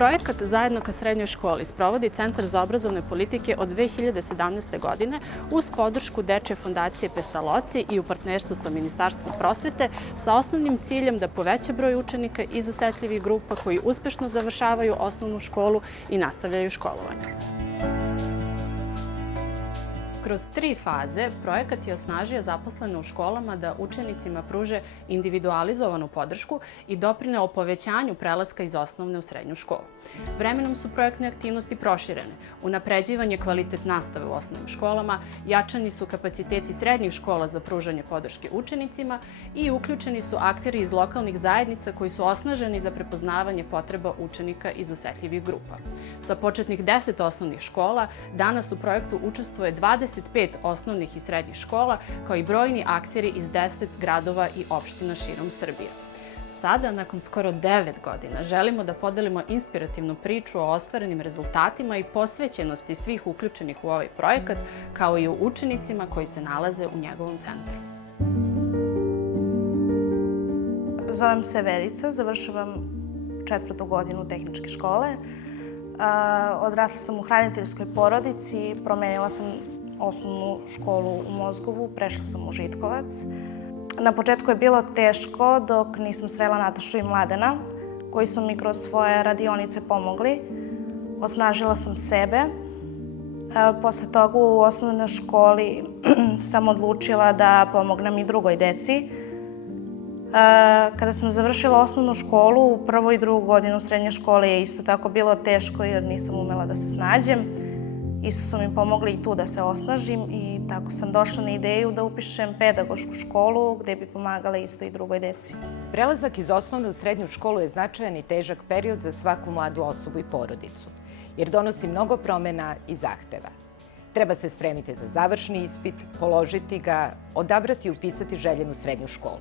Projekat Zajedno ka srednjoj školi sprovodi Centar za obrazovne politike od 2017. godine uz podršku Dečje fondacije Pestaloci i u partnerstvu sa Ministarstvom prosvete sa osnovnim ciljem da poveća broj učenika iz osetljivih grupa koji uspešno završavaju osnovnu školu i nastavljaju školovanje. Kroz 3 faze projekat je osnažio zaposlene u školama da učenicima pruže individualizovanu podršku i doprineo povećanju prelaska iz osnovne u srednju školu. Vremenom su projektne aktivnosti proširene, unapređivanje kvalitet nastave u osnovnim školama, jačani su kapaciteti srednjih škola za pružanje podrške učenicima i uključeni su akteri iz lokalnih zajednica koji su osnaženi za prepoznavanje potreba učenika iz osetljivih grupa. Sa početnih 10 osnovnih škola, danas u projektu učestvuje 25 osnovnih i srednjih škola, kao i brojni akteri iz 10 gradova i opština širom Srbije. Sada, nakon skoro 9 godina, želimo da podelimo inspirativnu priču o ostvarenim rezultatima i posvećenosti svih uključenih u ovaj projekat, kao i o učenicima koji se nalaze u njegovom centru. Zovem se Verica, završavam 4. godinu tehničke škole. Odrasla sam u hraniteljskoj porodici, promenila sam osnovnu školu u Mozgovu, prešla sam u Žitkovac. Na početku je bilo teško dok nisam srela Natašu i Mladena, koji su mi kroz svoje radionice pomogli. Osnažila sam sebe. Posle toga u osnovnoj školi sam odlučila da pomognem i drugoj deci. Kada sam završila osnovnu školu, u 1. i 2. godinu srednje škole je isto tako bilo teško jer nisam umela da se snađem. Isto su mi pomogli i tu da se osnažim i tako sam došla na ideju da upišem pedagošku školu gde bi pomagala isto i drugoj deci. Prelazak iz osnovne u srednju školu je značajan i težak period za svaku mladu osobu i porodicu, jer donosi mnogo promena i zahteva. Treba se spremiti za završni ispit, položiti ga, odabrati i upisati željenu srednju školu.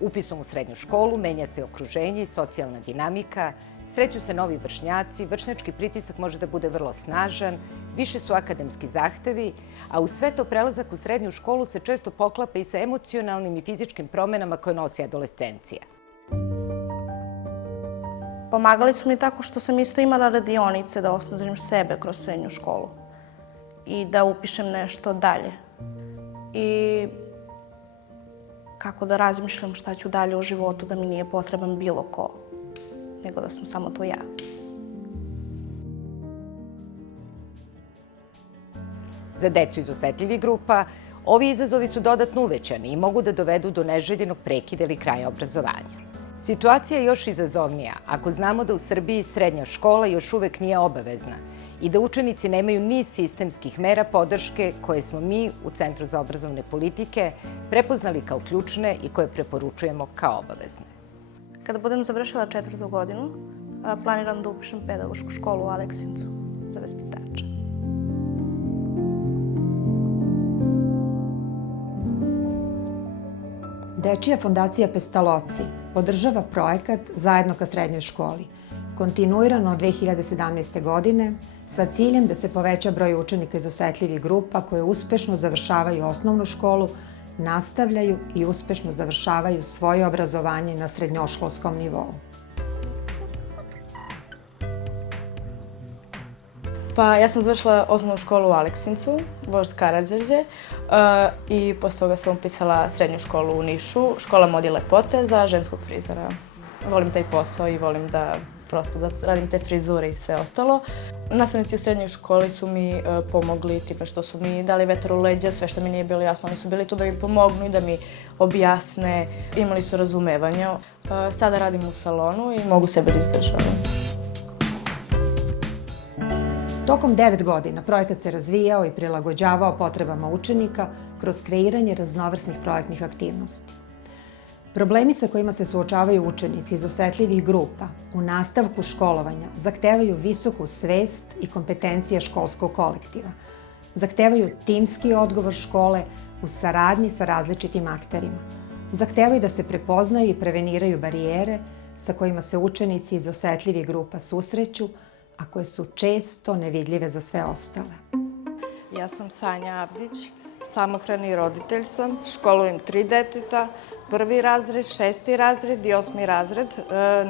Upisom u srednju školu menja se okruženje i socijalna dinamika, sreću se novi vršnjaci, vršnjački pritisak može da bude vrlo snažan, više su akademski zahtevi, a uz sve to prelazak u srednju školu se često poklapa i sa emocionalnim i fizičkim promenama koje nosi adolescencija. Pomagali su mi tako što sam isto imala radionice da osnažim sebe kroz srednju školu i da upišem nešto dalje. I kako da razmišljam šta ću dalje u životu, da mi nije potreban bilo ko, nego da sam samo tu ja. Za decu iz osetljivih grupa, ovi izazovi su dodatno uvećani i mogu da dovedu do neželjenog prekida ili kraja obrazovanja. Situacija je još izazovnija ako znamo da u Srbiji srednja škola još uvek nije obavezna i da učenici nemaju ni sistemskih mera podrške koje smo mi u Centru za obrazovne politike prepoznali kao ključne i koje preporučujemo kao obavezne. Kada budem završila 4. godinu, planiram da upišem pedagošku školu u Aleksincu za vaspitača. Dečija fondacija Pestaloci podržava projekat Zajedno ka srednjoj školi, kontinuirano od 2017. godine, sa ciljem da se poveća broj učenika iz osetljivih grupa koje uspešno završavaju osnovnu školu, nastavljaju i uspešno završavaju svoje obrazovanje na srednjoškolskom nivou. Pa ja sam završila osnovnu školu u Aleksincu, vožd Karađorđe, i posle toga sam upisala srednju školu u Nišu, škola mode i lepote za ženskog frizera. Volim taj posao i volim da radim te frizure i sve ostalo. Nastavnici u srednjoj školi su mi pomogli time što su mi dali vetar u leđa, sve što mi nije bilo jasno. Oni su bili tu da mi pomognu i da mi objasne. Imali su razumevanje. Sada radim u salonu i mogu sebe da izdržavam. Tokom 9 godina projekat se razvijao i prilagođavao potrebama učenika kroz kreiranje raznovrsnih projektnih aktivnosti. Problemi sa kojima se suočavaju učenici iz osetljivih grupa u nastavku školovanja zahtevaju visoku svest i kompetencije školskog kolektiva. Zahtevaju timski odgovor škole u saradnji sa različitim akterima. Zahtevaju da se prepoznaju i preveniraju barijere sa kojima se učenici iz osetljivih grupa susreću, a koje su često nevidljive za sve ostale. Ja sam Sanja Abdić, samohrani roditelj sam, školujem 3 deteta, 1. razred, 6. razred i 8. razred,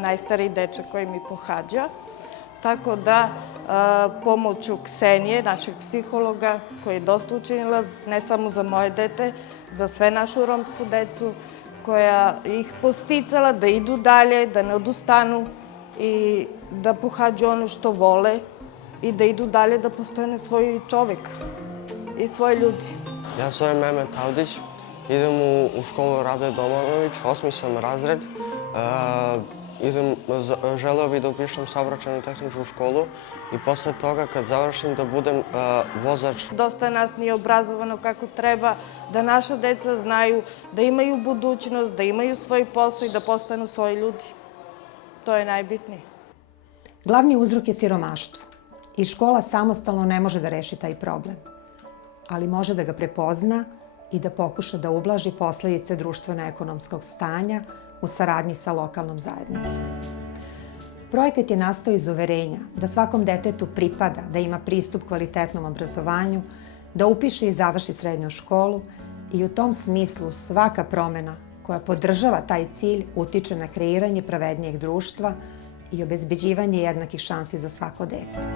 najstariji dečak koji mi pohađa. Tako da pomoću Ksenije, našeg psihologa, koji je dosta učinila, ne samo za moje dete, za sve našu romsku decu, koja ih posticala da idu dalje, da ne odustanu i da pohađaju ono što vole i da idu dalje, da postane svoj čovek i svoje ljudi. Ja se zovem Mehmet Avdić, idem u školu Radoje Domanović, 8. sam razred. Želeo bih da upišem saobraćajnu tehničku školu i posle toga kad završim da budem vozač. Dosta nas nije obrazovano kako treba, da naša deca znaju da imaju budućnost, da imaju svoj posao i da postanu svoji ljudi. To je najbitnije. Glavni uzrok je siromaštvo i škola samostalno ne može da reši taj problem, ali može da ga prepozna i da pokuša da ublaži posledice društveno-ekonomskog stanja u saradnji sa lokalnom zajednicom. Projekat je nastao iz uverenja da svakom detetu pripada da ima pristup kvalitetnom obrazovanju, da upiše i završi srednju školu i u tom smislu svaka promena koja podržava taj cilj utiče na kreiranje pravednijeg društva i obezbeđivanje jednakih šansi za svako dete.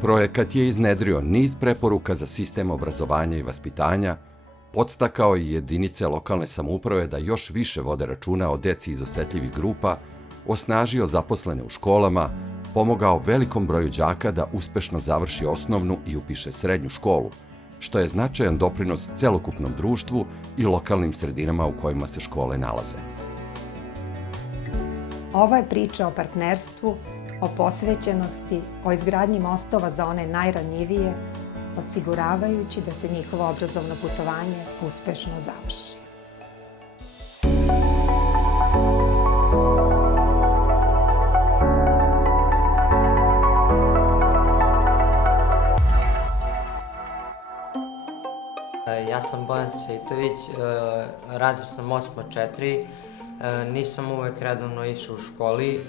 Projekat je iznedrio niz preporuka za sistem obrazovanja i vaspitanja, podstakao i jedinice lokalne samouprave da još više vode računa o deci iz osetljivih grupa, osnažio zaposlene u školama, pomogao velikom broju đaka da uspešno završi osnovnu i upiše srednju školu, što je značajan doprinos celokupnom društvu i lokalnim sredinama u kojima se škole nalaze. Ovo je priča o partnerstvu, o posvećenosti, o izgradnji mostova za one najranjivije, osiguravajući da se njihovo obrazovno putovanje uspešno završi. Ja sam Bojan Sejtović, razred sam 8.4, nisam uvek redovno išao u školi.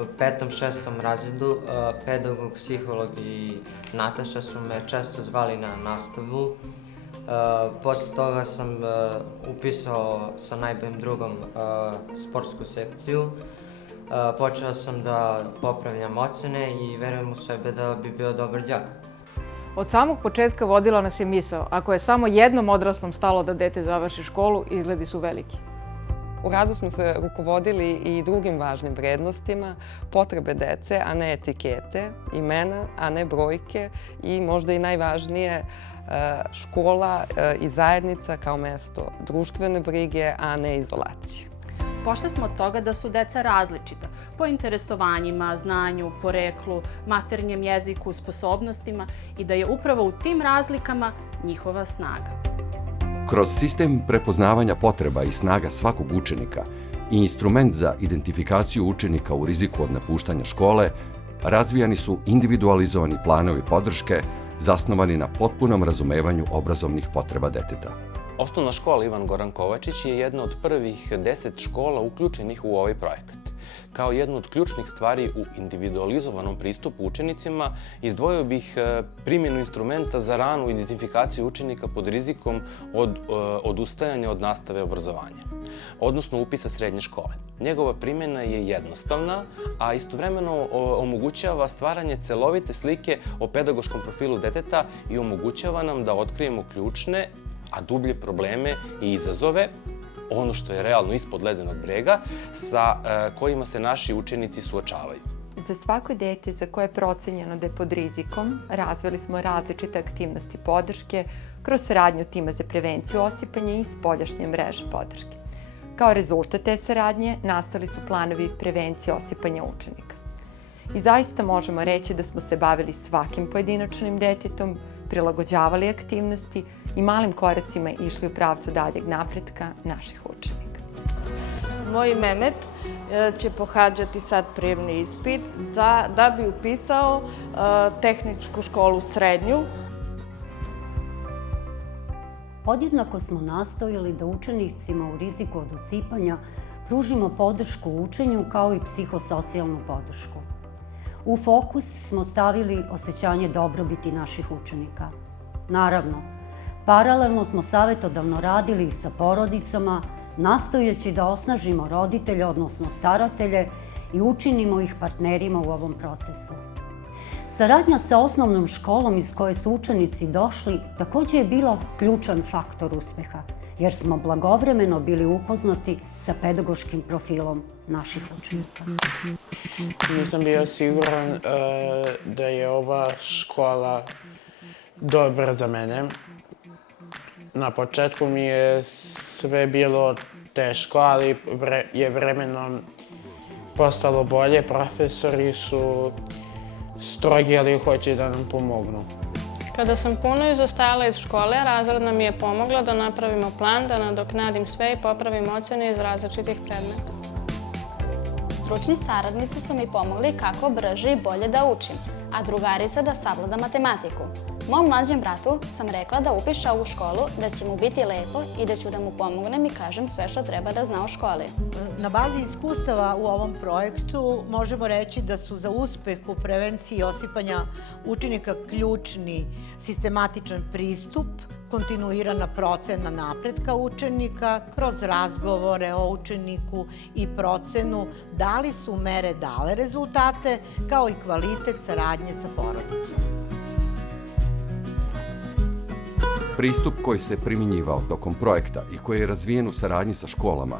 U 5. 6. razredu pedagog, psiholog i Nataša su me često zvali na nastavu. Posle toga sam upisao sa najboljim drugom sportsku sekciju. Počeo sam da popravljam ocene i verujem u sebe da bi bio dobar đak. Od samog početka vodila nas je misao, ako je samo jednom odraslom stalo da dete završi školu, izgledi su veliki. U radu smo se rukovodili i drugim važnim vrednostima, potrebe dece, a ne etikete, imena, a ne brojke i možda i najvažnije škola i zajednica kao mesto društvene brige, a ne izolacije. Pošli smo od toga da su deca različita po interesovanjima, znanju, poreklu, maternjem jeziku, sposobnostima i da je upravo u tim razlikama njihova snaga. Kroz sistem prepoznavanja potreba i snaga svakog učenika i instrument za identifikaciju učenika u riziku od napuštanja škole, razvijani su individualizovani planovi podrške zasnovani na potpunom razumevanju obrazovnih potreba deteta. Osnovna škola Ivan Goran Kovačić je jedna od prvih 10 škola uključenih u ovaj projekat. Kao jednu od ključnih stvari u individualizovanom pristupu učenicima izdvojio bih primjenu instrumenta za ranu identifikaciju učenika pod rizikom od odustajanja od nastave obrazovanja, odnosno upisa srednje škole. Njegova primjena je jednostavna, a istovremeno omogućava stvaranje celovite slike o pedagoškom profilu deteta i omogućava nam da otkrijemo ključne, a dublje probleme i izazove, ono što je realno ispod ledenog brega, sa kojima se naši učenici suočavaju. Za svako dete za koje je procenjeno da je pod rizikom, razvili smo različite aktivnosti podrške kroz saradnju tima za prevenciju osipanja i spoljašnje mreže podrške. Kao rezultat te saradnje nastali su planovi prevencije osipanja učenika. I zaista možemo reći da smo se bavili svakim pojedinačnim detetom, prilagođavali aktivnosti i malim koracima išli u pravcu daljeg napretka naših učenika. Moj Mehmet će pohađati sad prijemni ispit da bi upisao tehničku školu srednju. Podjednako smo nastojali da učenicima u riziku od usipanja pružimo podršku u učenju kao i psihosocijalnu podršku. U fokus smo stavili osjećanje dobrobiti naših učenika. Naravno, paralelno smo savjetodavno radili i sa porodicama, nastojeći da osnažimo roditelje, odnosno staratelje, i učinimo ih partnerima u ovom procesu. Saradnja sa osnovnom školom iz koje su učenici došli također je bila ključan faktor uspeha, jer smo blagovremeno bili upoznati sa pedagoškim profilom naših učenika. Nisam bio siguran da je ova škola dobra za mene. Na početku mi je sve bilo teško, ali je vremenom postalo bolje. Profesori su strogi, ali hoće da nam pomognu. Kada sam puno izostajala iz škole, razredna mi je pomogla da napravimo plan, da nadoknadim sve i popravim ocene iz različitih predmeta. Stručni saradnici su mi pomogli kako brže i bolje da učim, a drugarica da savlada matematiku. Mom mlađem bratu sam rekla da upiše ovu školu, da će mu biti lepo i da ću da mu pomognem i kažem sve što treba da zna u školi. Na bazi iskustava u ovom projektu možemo reći da su za uspeh u prevenciji osipanja učenika ključni sistematičan pristup, kontinuirana procena napretka učenika kroz razgovore o učeniku i procenu da li su mere dale rezultate, kao i kvalitet saradnje sa porodicom. Pristup koji se primjenjivao tokom projekta i koji je razvijen u saradnji sa školama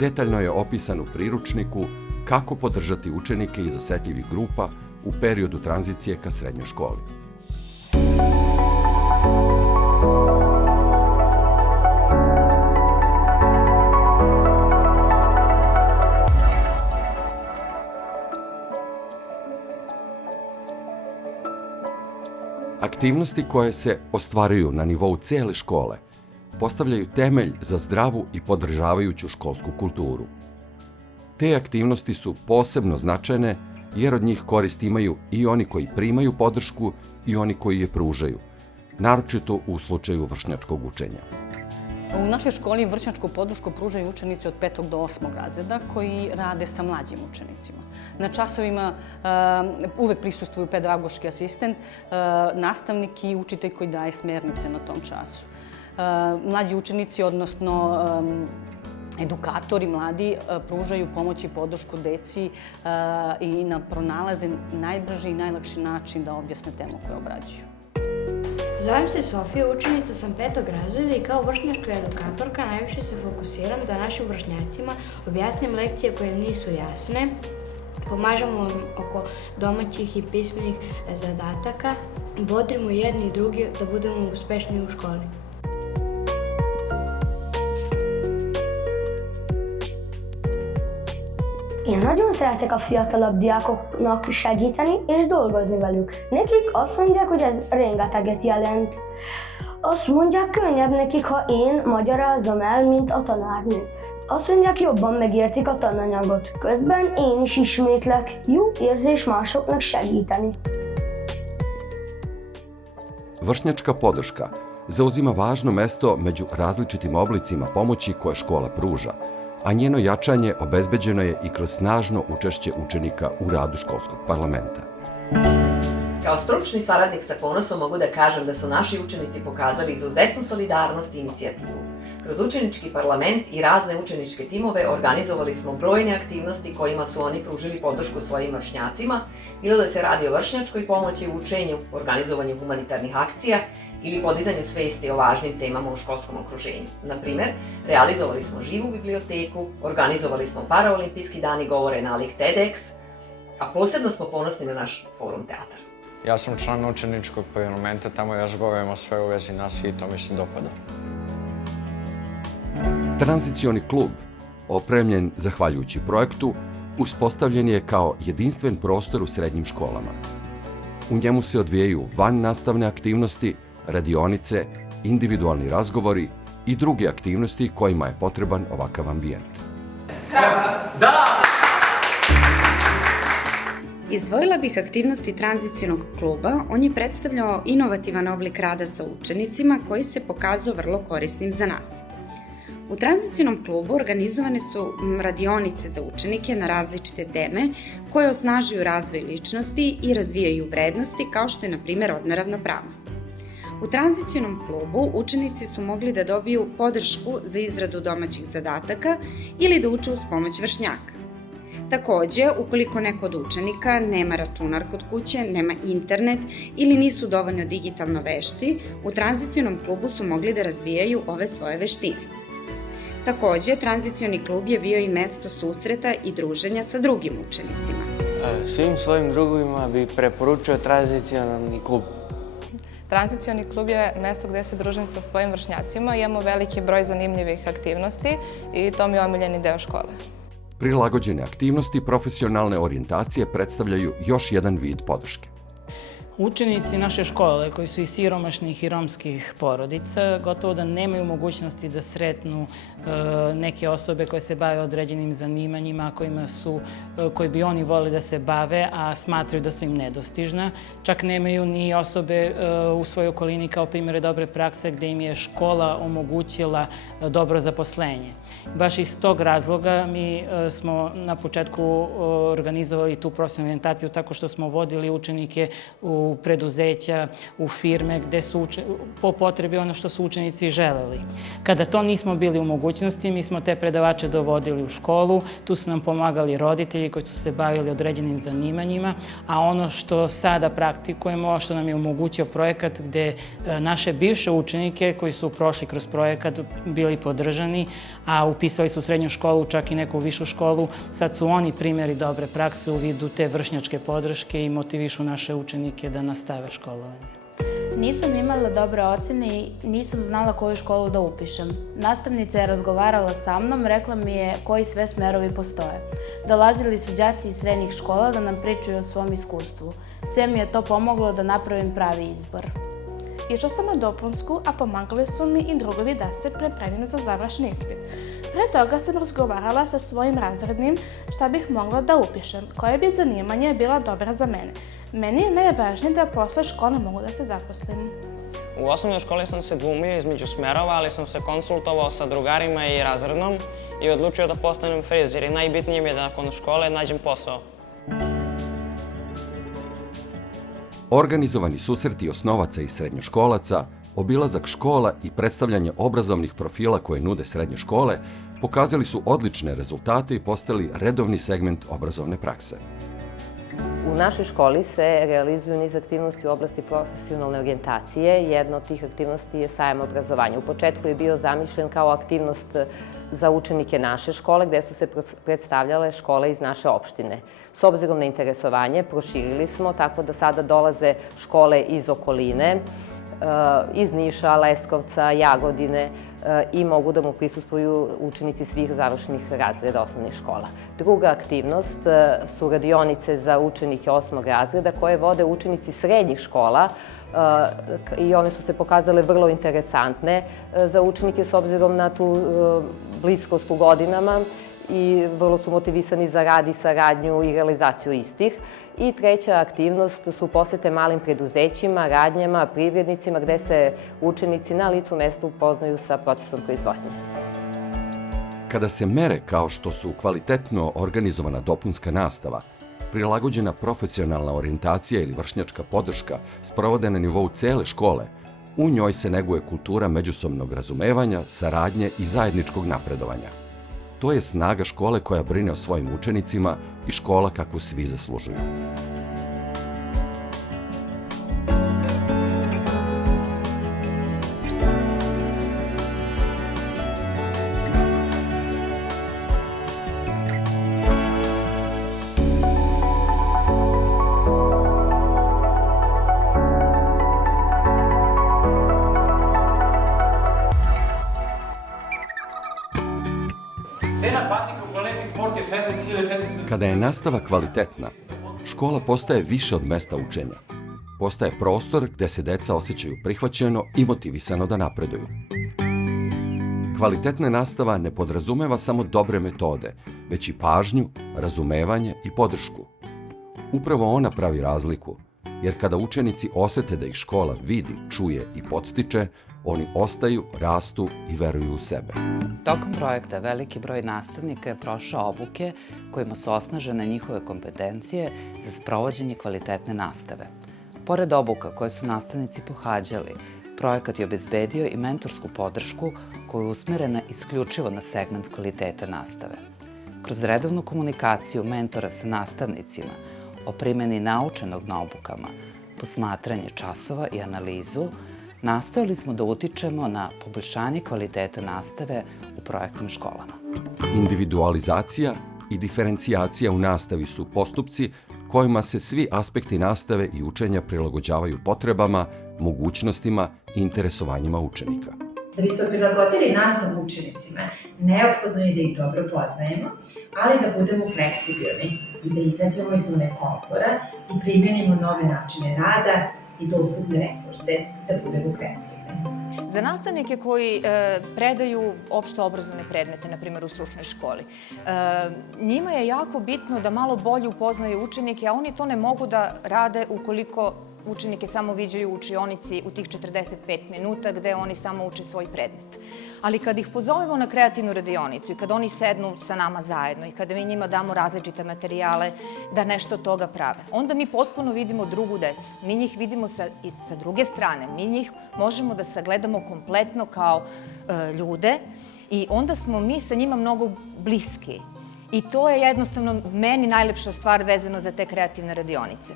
detaljno je opisan u priručniku Kako podržati učenike iz osetljivih grupa u periodu tranzicije ka srednjoj školi. Aktivnosti koje se ostvaruju na nivou cele škole postavljaju temelj za zdravu i podržavajuću školsku kulturu. Te aktivnosti su posebno značajne jer od njih korist imaju i oni koji primaju podršku i oni koji je pružaju, naročito u slučaju vršnjačkog učenja. U našoj školi vršnjačku podršku pružaju učenici od 5. do 8. razreda koji rade sa mlađim učenicima. Na časovima uvek prisustvuju pedagoški asistent, nastavnik i učitelj koji daje smernice na tom času. Mlađi učenici, odnosno edukatori mladi, pružaju pomoć i podršku deci i pronalaze najbrži i najlakši način da objasne temu koju obrađuju. Zovem se Sofija, učenica sam 5. razreda i kao vršnjačka edukatorka najviše se fokusiram da našim vršnjacima objasnim lekcije koje im nisu jasne, pomažemo im oko domaćih i pismenih zadataka, bodrimo jedni i drugi da budemo uspešni u školi. Én nagyon szeretek a fiatalabb diákoknak segíteni és dolgozni velük. Nekik azt mondják, hogy ez rengeteget jelent. Azt mondják, könnyebb nekik, ha én magyarázom el, mint a tanárnő. Azt mondják, jobban megértik a tananyagot. Közben én is ismétlek. Jó érzés másoknak segíteni. Vršnjačka podrška zauzima važno mesto među različitim oblicima pomoći koje škola pruža, a njeno jačanje obezbeđeno je i kroz snažno učešće učenika u radu školskog parlamenta. Kao stručni saradnik sa ponosom mogu da kažem da su naši učenici pokazali izuzetnu solidarnost i inicijativu. Kroz učenički parlament i razne učeničke timove organizovali smo brojne aktivnosti kojima su oni pružili podršku svojim vršnjacima, bilo da se radi o vršnjačkoj pomoći u učenju, organizovanju humanitarnih akcija ili podizanju svesti o važnim temama u školskom okruženju. Na primer, realizovali smo živu biblioteku, organizovali smo paraolimpijski dani govore nalik TEDx, a posebno smo ponosni na naš forum teatar. Ja sam član učeničkog parlamenta, tamo razgovaramo sve u vezi nas i to mi se dopada. Tranzicioni klub, opremljen zahvaljujući projektu, uspostavljen je kao jedinstven prostor u srednjim školama. U njemu se odvijaju vannastavne aktivnosti, radionice, individualni razgovori i druge aktivnosti kojima je potreban ovakav ambijent. Da! Izdvojila bih aktivnosti tranzicionog kluba. On je predstavljao inovativan oblik rada sa učenicima koji se pokazao vrlo korisnim za nas. U tranzicionom klubu organizovane su radionice za učenike na različite teme koje osnažuju razvoj ličnosti i razvijaju vrednosti kao što je, na primjer, rodna ravnopravnost. U tranzicionom klubu učenici su mogli da dobiju podršku za izradu domaćih zadataka ili da uče uz pomoć vršnjaka. Takođe, ukoliko neko od učenika nema računar kod kuće, nema internet ili nisu dovoljno digitalno vešti, u tranzicionom klubu su mogli da razvijaju ove svoje veštine. Takođe, tranzicioni klub je bio i mesto susreta i druženja sa drugim učenicima. Svim svojim drugovima bi preporučio tranzicionalni klub. Tranzicioni klub je mesto gde se družim sa svojim vršnjacima, imamo veliki broj zanimljivih aktivnosti i to mi je omiljeni deo škole. Prilagođene aktivnosti profesionalne orijentacije predstavljaju još jedan vid podrške. Učenici naše škole koji su iz siromašnih i romskih porodica gotovo da nemaju mogućnosti da sretnu neke osobe koje se bave određenim zanimanjima koji bi oni volili da se bave, a smatraju da su im nedostižna. Čak nemaju ni osobe u svojoj okolini kao primjere dobre prakse gde im je škola omogućila dobro zaposlenje. Baš iz tog razloga mi smo na početku organizovali tu profesionalnu orijentaciju tako što smo vodili učenike u preduzeća, u firme, gde su po potrebi ono što su učenici želeli. Kada to nismo bili u mogućnosti, mi smo te predavače dovodili u školu, tu su nam pomagali roditelji koji su se bavili određenim zanimanjima, a ono što sada praktikujemo, što nam je omogućio projekat gde naše bivše učenike koji su prošli kroz projekat bili podržani, a upisali su srednju školu, čak i neku višu školu, sad su oni primjeri dobre prakse u vidu te vršnjačke podrške i motivišu naše učenike da nastave školovanje. Nisam imala dobre ocene i nisam znala koju školu da upišem. Nastavnica je razgovarala sa mnom, rekla mi je koji sve smerovi postoje. Dolazili su đaci iz srednjih škola da nam pričaju o svom iskustvu. Sve mi je to pomoglo da napravim pravi izbor. Išla sam na dopunsku, a pomagali su mi i drugovi da se pripremim za završni ispit. Pre toga sam razgovarala sa svojim razrednim šta bih mogla da upišem, koje bi zanimanje bila dobra za mene. Meni je najvažnije da posle škole mogu da se zaposlim. U osnovnoj školi sam se dvumio između smerova, ali sam se konsultovao sa drugarima i razrednom i odlučio da postanem frizer i najbitnije mi je da nakon škole nađem posao. Organizovani susreti osnovaca i srednjoškolaca, obilazak škola i predstavljanje obrazovnih profila koje nude srednje škole pokazali su odlične rezultate i postali redovni segment obrazovne prakse. U našoj školi se realizuju niz aktivnosti u oblasti profesionalne orijentacije. Jedna od tih aktivnosti je sajam obrazovanja. U početku je bio zamišljen kao aktivnost za učenike naše škole, gde su se predstavljale škole iz naše opštine. S obzirom na interesovanje, proširili smo tako da sada dolaze škole iz okoline, iz Niša, Leskovca, Jagodine i mogu da mu prisustvuju učenici svih završnih razreda osnovnih škola. Druga aktivnost su radionice za učenike 8. razreda koje vode učenici srednjih škola i one su se pokazale vrlo interesantne za učenike s obzirom na tu bliskost u godinama i vrlo su motivisani za rad i saradnju i realizaciju istih. I treća aktivnost su posete malim preduzećima, radnjama, privrednicima gde se učenici na licu mesta upoznaju sa procesom proizvodnje. Kada se mere kao što su kvalitetno organizovana dopunska nastava, prilagođena profesionalna orijentacija ili vršnjačka podrška sprovode na nivou cele škole, u njoj se neguje kultura međusobnog razumevanja, saradnje i zajedničkog napredovanja. To je snaga škole koja brine o svojim učenicima i škola kakvu svi zaslužuju. Kada je nastava kvalitetna, škola postaje više od mesta učenja. Postaje prostor gde se deca osjećaju prihvaćeno i motivisano da napreduju. Kvalitetna nastava ne podrazumeva samo dobre metode, već i pažnju, razumevanje i podršku. Upravo ona pravi razliku, jer kada učenici osete da ih škola vidi, čuje i podstiče, oni ostaju, rastu i veruju u sebe. Tokom projekta veliki broj nastavnika je prošao obuke kojima su osnažene njihove kompetencije za sprovođenje kvalitetne nastave. Pored obuka koje su nastavnici pohađali, projekat je obezbedio i mentorsku podršku koja je usmerena isključivo na segment kvaliteta nastave. Kroz redovnu komunikaciju mentora sa nastavnicima o primjeni naučenog na obukama, posmatranje časova i analizu, nastojali smo da utičemo na poboljšanje kvaliteta nastave u projektnim školama. Individualizacija i diferencijacija u nastavi su postupci kojima se svi aspekti nastave i učenja prilagođavaju potrebama, mogućnostima i interesovanjima učenika. Da bismo prilagodili nastavu učenicima, neophodno je da ih dobro poznajemo, ali da budemo fleksibilni i da izađemo iz zone komfora i primjenimo nove načine rada i dostupne resurse da budemo kreativni. Za nastavnike koji predaju opšte obrazovne predmete, na primjer u stručnoj školi, njima je jako bitno da malo bolje upoznaju učenike, a oni to ne mogu da rade ukoliko učenike samo viđaju u učionici u tih 45 minuta gde oni samo uče svoj predmet. Ali kad ih pozovemo na kreativnu radionicu i kad oni sednu sa nama zajedno i kada mi njima damo različite materijale da nešto od toga prave, onda mi potpuno vidimo drugu decu. Mi njih vidimo sa druge strane. Mi njih možemo da sagledamo kompletno kao ljude i onda smo mi sa njima mnogo bliski. I to je jednostavno meni najlepša stvar vezano za te kreativne radionice.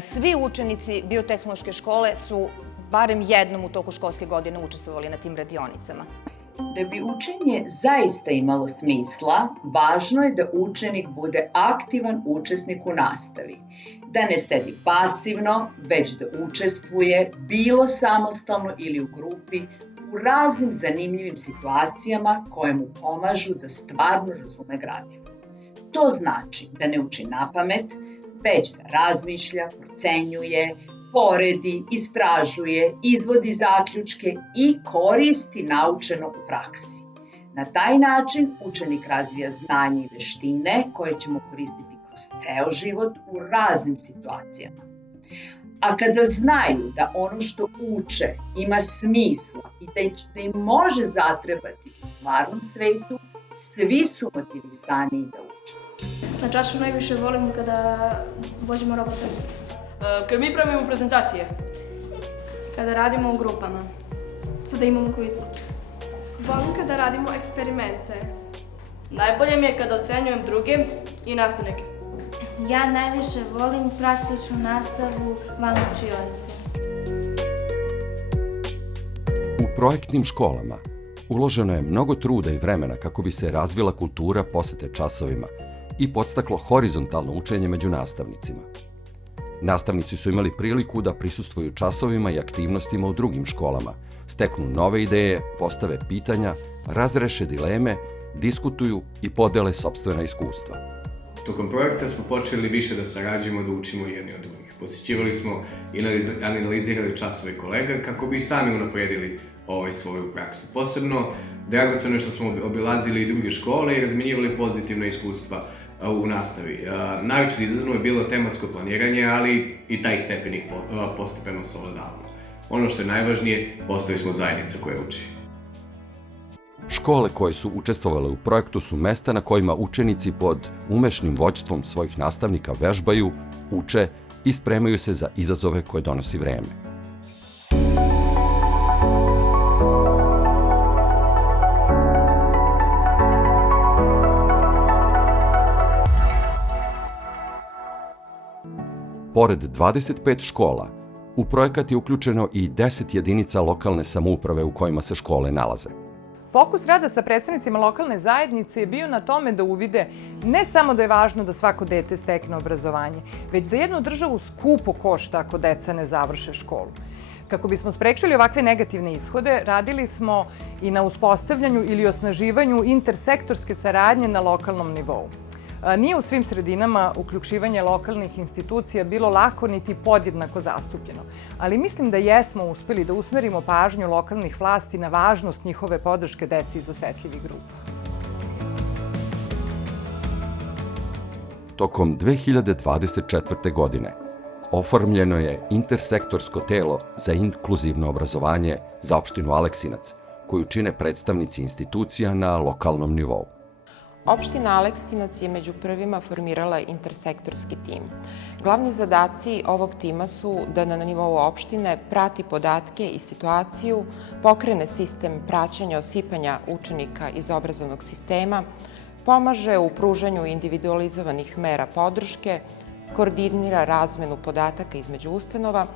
Svi učenici biotehnološke škole su barem jednom u toku školske godine učestvovali na tim radionicama. Da bi učenje zaista imalo smisla, važno je da učenik bude aktivan učesnik u nastavi. Da ne sedi pasivno, već da učestvuje, bilo samostalno ili u grupi, u raznim zanimljivim situacijama koje mu pomažu da stvarno razume gradivo. To znači da ne uči napamet, već da razmišlja, procenjuje, poredi, istražuje, izvodi zaključke i koristi naučeno u praksi. Na taj način učenik razvija znanje i veštine koje ćemo koristiti kroz ceo život u raznim situacijama. A kada znaju da ono što uče ima smisla i da im može zatrebati u stvarnom svetu, svi su motivisaniji da uče. Na času najviše volim kada vozimo robote. Kad mi pravimo prezentacije. Kada radimo u grupama. Kada imamo kviz. Volim kada radimo eksperimente. Najbolje mi je kada ocenjujem druge i nastavnike. Ja najviše volim praktičnu nastavu van učionice. U projektnim školama uloženo je mnogo truda i vremena kako bi se razvila kultura posete časovima i podstaklo horizontalno učenje među nastavnicima. Nastavnici su imali priliku da prisustvuju časovima i aktivnostima u drugim školama, steknu nove ideje, postave pitanja, razreše dileme, diskutuju i podele sopstvena iskustva. Tokom projekta smo počeli više da sarađujemo, da učimo jedni od drugih. Posjećivali smo i analizirali časove kolega kako bi sami unapredili svoju praksu. Posebno, dragoceno je što smo obilazili i druge škole i razmenjivali pozitivna iskustva u nastavi. Naročito izazovno je bilo tematsko planiranje, ali i taj stepenik postepeno savladavamo. Ono što je najvažnije, postali smo zajednica koja uči. Škole koje su učestvovale u projektu su mesta na kojima učenici pod umešnim vođstvom svojih nastavnika vežbaju, uče i spremaju se za izazove koje donosi vreme. Pored 25 škola, u projekat je uključeno i 10 jedinica lokalne samouprave u kojima se škole nalaze. Fokus rada sa predstavnicima lokalne zajednice je bio na tome da uvide ne samo da je važno da svako dete stekne obrazovanje, već da jednu državu skupo košta ako deca ne završe školu. Kako bismo sprečili ovakve negativne ishode, radili smo i na uspostavljanju ili osnaživanju intersektorske saradnje na lokalnom nivou. Nije u svim sredinama uključivanje lokalnih institucija bilo lako niti podjednako zastupljeno, ali mislim da jesmo uspeli da usmerimo pažnju lokalnih vlasti na važnost njihove podrške deci iz osetljivih grupa. Tokom 2024. godine oformljeno je intersektorsko telo za inkluzivno obrazovanje za opštinu Aleksinac, koju čine predstavnici institucija na lokalnom nivou. Opština Aleksinac je među prvima formirala intersektorski tim. Glavni zadaci ovog tima su da na nivou opštine prati podatke i situaciju, pokrene sistem praćenja osipanja učenika iz obrazovnog sistema, pomaže u pružanju individualizovanih mera podrške, koordinira razmenu podataka između ustanova,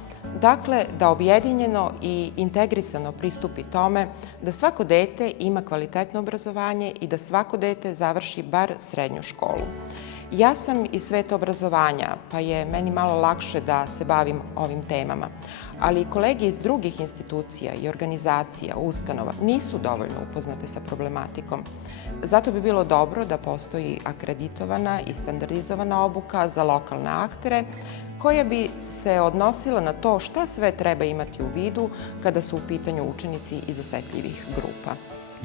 dakle da objedinjeno i integrisano pristupi tome da svako dete ima kvalitetno obrazovanje i da svako dete završi bar srednju školu. Ja sam iz sveta obrazovanja, pa je meni malo lakše da se bavim ovim temama, ali i kolege iz drugih institucija i organizacija, ustanova nisu dovoljno upoznate sa problematikom. Zato bi bilo dobro da postoji akreditovana i standardizovana obuka za lokalne aktere koja bi se odnosila na to šta sve treba imati u vidu kada su u pitanju učenici iz osetljivih grupa.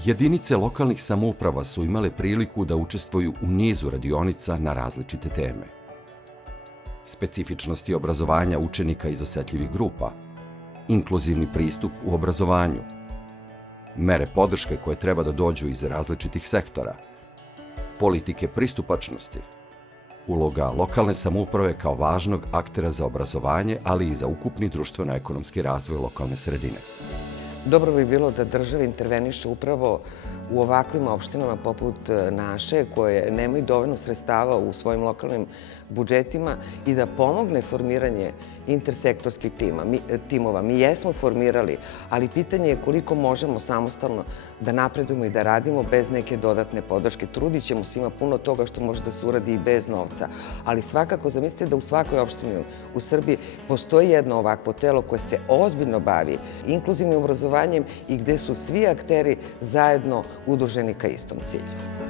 Jedinice lokalnih samouprava su imale priliku da učestvuju u nizu radionica na različite teme. Specifičnosti obrazovanja učenika iz osetljivih grupa, inkluzivni pristup u obrazovanju, mere podrške koje treba da dođu iz različitih sektora, politike pristupačnosti, uloga lokalne samouprave kao važnog aktera za obrazovanje, ali i za ukupni društveno-ekonomski razvoj lokalne sredine. Dobro bi bilo da država interveniše upravo u ovakvim opštinama poput naše, koje nemaju dovoljno sredstava u svojim lokalnim budžetima i da pomogne formiranje intersektorskih timova. Mi jesmo formirali, ali pitanje je koliko možemo samostalno da napredujemo i da radimo bez neke dodatne podrške. Trudit ćemo se, ima puno toga što može da se uradi i bez novca, ali svakako zamislite da u svakoj opštini u Srbiji postoji jedno ovakvo telo koje se ozbiljno bavi inkluzivnim obrazovanjem i gde su svi akteri zajedno udruženi ka istom cilju.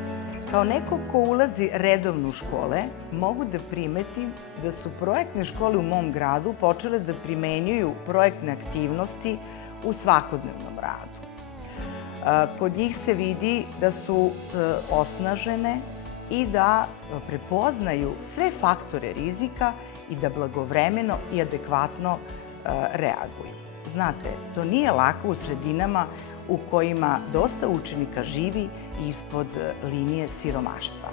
Kao neko ko ulazi redovno u škole, mogu da primetim da su projektne škole u mom gradu počele da primenjuju projektne aktivnosti u svakodnevnom radu. Kod njih se vidi da su osnažene i da prepoznaju sve faktore rizika i da blagovremeno i adekvatno reaguju. Znate, to nije lako u sredinama u kojima dosta učenika živi ispod linije siromaštva.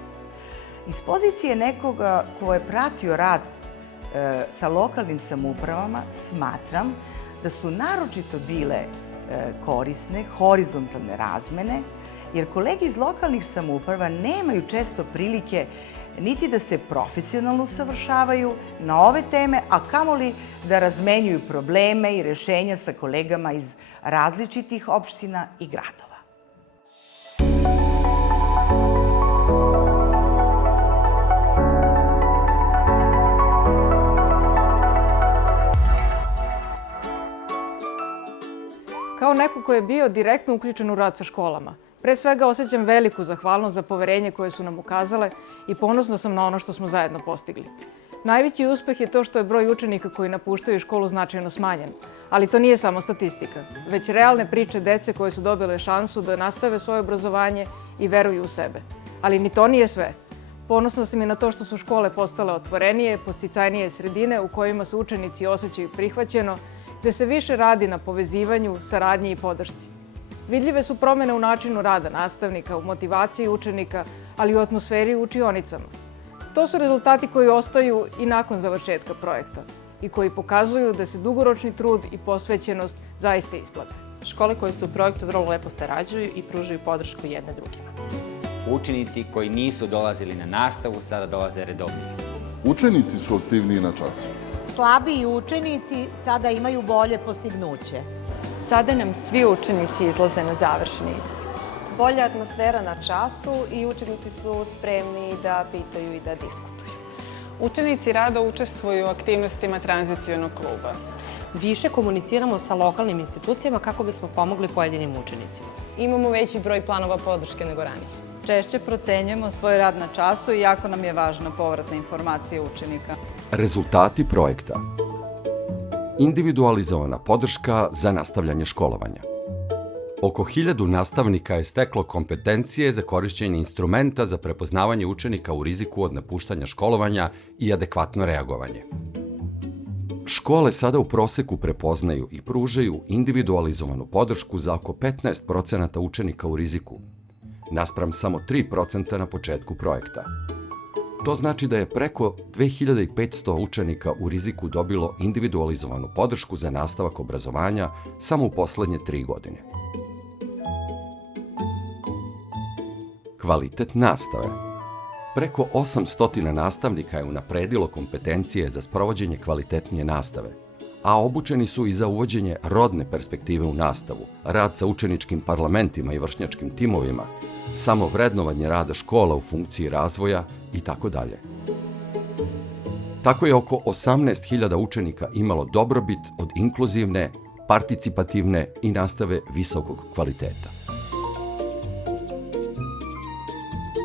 Iz pozicije nekoga ko je pratio rad sa lokalnim samoupravama, smatram da su naročito bile korisne, horizontalne razmene, jer kolege iz lokalnih samouprava nemaju često prilike niti da se profesionalno usavršavaju na ove teme, a kamoli da razmenjuju probleme i rešenja sa kolegama iz različitih opština i gradova. Kao neko ko je bio direktno uključen u rad sa školama, pre svega osjećam veliku zahvalnost za poverenje koje su nam ukazale i ponosna sam na ono što smo zajedno postigli. Najveći uspeh je to što je broj učenika koji napuštaju školu značajno smanjen, ali to nije samo statistika, već realne priče dece koje su dobile šansu da nastave svoje obrazovanje i veruju u sebe. Ali ni to nije sve. Ponosna sam i na to što su škole postale otvorenije, podsticajnije sredine u kojima se učenici osjećaju prihvaćeno, gde se više radi na povezivanju, saradnji i podršci. Vidljive su promene u načinu rada nastavnika, u motivaciji učenika, ali i u atmosferi u učionicama. To su rezultati koji ostaju i nakon završetka projekta i koji pokazuju da se dugoročni trud i posvećenost zaista isplate. Škole koje su u projektu vrlo lepo sarađuju i pružaju podršku jedne drugima. Učenici koji nisu dolazili na nastavu sada dolaze redovnije. Učenici su aktivniji na času. Slabiji učenici sada imaju bolje postignuće. Sada nam svi učenici izlaze na završni ispit. Bolja atmosfera na času i učenici su spremni da pitaju i da diskutuju. Učenici rado učestvuju u aktivnostima tranzicionog kluba. Više komuniciramo sa lokalnim institucijama kako bismo pomogli pojedinim učenicima. Imamo veći broj planova podrške nego ranije. Češće procenjujemo svoj rad na času i jako nam je važna povratna informacija učenika. Rezultati projekta. Individualizovana podrška za nastavljanje školovanja. Oko 1000 nastavnika je steklo kompetencije za korišćenje instrumenta za prepoznavanje učenika u riziku od napuštanja školovanja i adekvatno reagovanje. Škole sada u proseku prepoznaju i pružaju individualizovanu podršku za oko 15% učenika u riziku, naspram samo 3% na početku projekta. To znači da je preko 2500 učenika u riziku dobilo individualizovanu podršku za nastavak obrazovanja samo u poslednje 3 godine. Kvalitet nastave. Preko 800 nastavnika je unapredilo kompetencije za sprovođenje kvalitetnije nastave, a obučeni su i za uvođenje rodne perspektive u nastavu, rad sa učeničkim parlamentima i vršnjačkim timovima, samovrednovanje rada škola u funkciji razvoja i tako dalje. Tako je oko 18.000 učenika imalo dobrobit od inkluzivne, participativne i nastave visokog kvaliteta.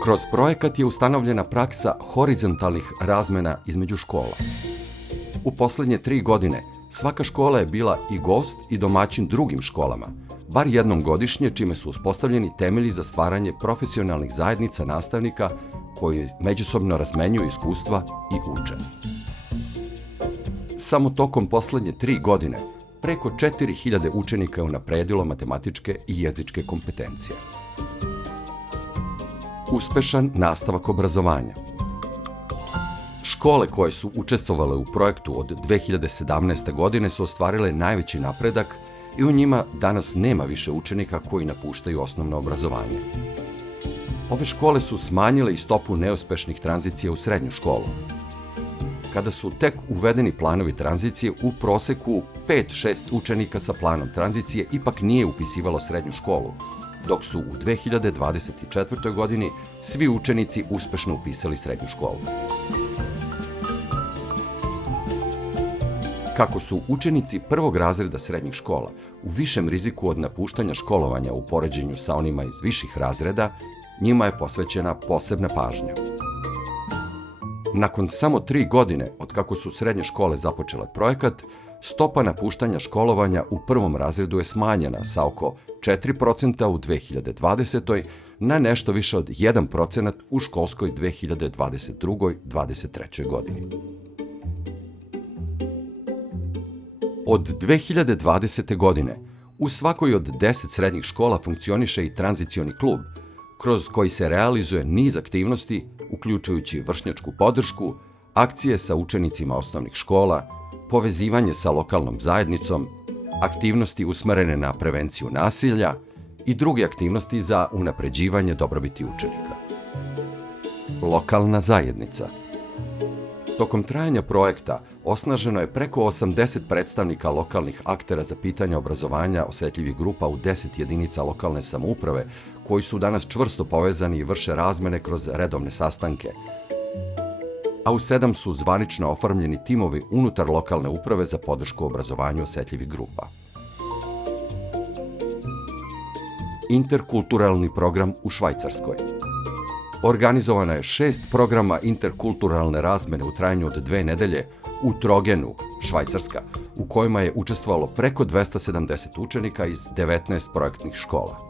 Kroz projekat je ustanovljena praksa horizontalnih razmena između škola. U poslednje 3 godine svaka škola je bila i gost i domaćin drugim školama, bar jednom godišnje, čime su uspostavljeni temelji za stvaranje profesionalnih zajednica nastavnika koji međusobno razmenjuju iskustva i uče. Samo tokom poslednje 3 godine preko 4.000 učenika je unapredilo matematičke i jezičke kompetencije. Uspešan nastavak obrazovanja. Škole koje su učestvovale u projektu od 2017. godine su ostvarile najveći napredak i u njima danas nema više učenika koji napuštaju osnovno obrazovanje. Ove škole su smanjile i stopu neuspešnih tranzicija u srednju školu. Kada su tek uvedeni planovi tranzicije, u proseku 5-6 učenika sa planom tranzicije ipak nije upisivalo srednju školu, dok su u 2024. godini svi učenici uspešno upisali srednju školu. Kako su učenici prvog razreda srednjih škola u višem riziku od napuštanja školovanja u poređenju sa onima iz viših razreda, njima je posvećena posebna pažnja. Nakon samo 3 godine od kako su srednje škole započele projekat, stopa napuštanja školovanja u prvom razredu je smanjena sa oko 4% u 2020. na nešto više od 1% u školskoj 2022-2023. godini. Od 2020. godine u svakoj od 10 srednjih škola funkcioniše i tranzicioni klub, kroz koji se realizuje niz aktivnosti, uključujući vršnjačku podršku, akcije sa učenicima osnovnih škola, povezivanje sa lokalnom zajednicom, aktivnosti usmerene na prevenciju nasilja i druge aktivnosti za unapređivanje dobrobiti učenika. Lokalna zajednica. Tokom trajanja projekta osnaženo je preko 80 predstavnika lokalnih aktera za pitanja obrazovanja osetljivih grupa u 10 jedinica lokalne samouprave, koji su danas čvrsto povezani i vrše razmene kroz redovne sastanke, a u 7 su zvanično oformljeni timovi unutar lokalne uprave za podršku obrazovanju osetljivih grupa. Interkulturalni program u Švajcarskoj. Organizovano je 6 programa interkulturalne razmene u trajanju od 2 nedelje u Trogenu, Švajcarska, u kojima je učestvovalo preko 270 učenika iz 19 projektnih škola.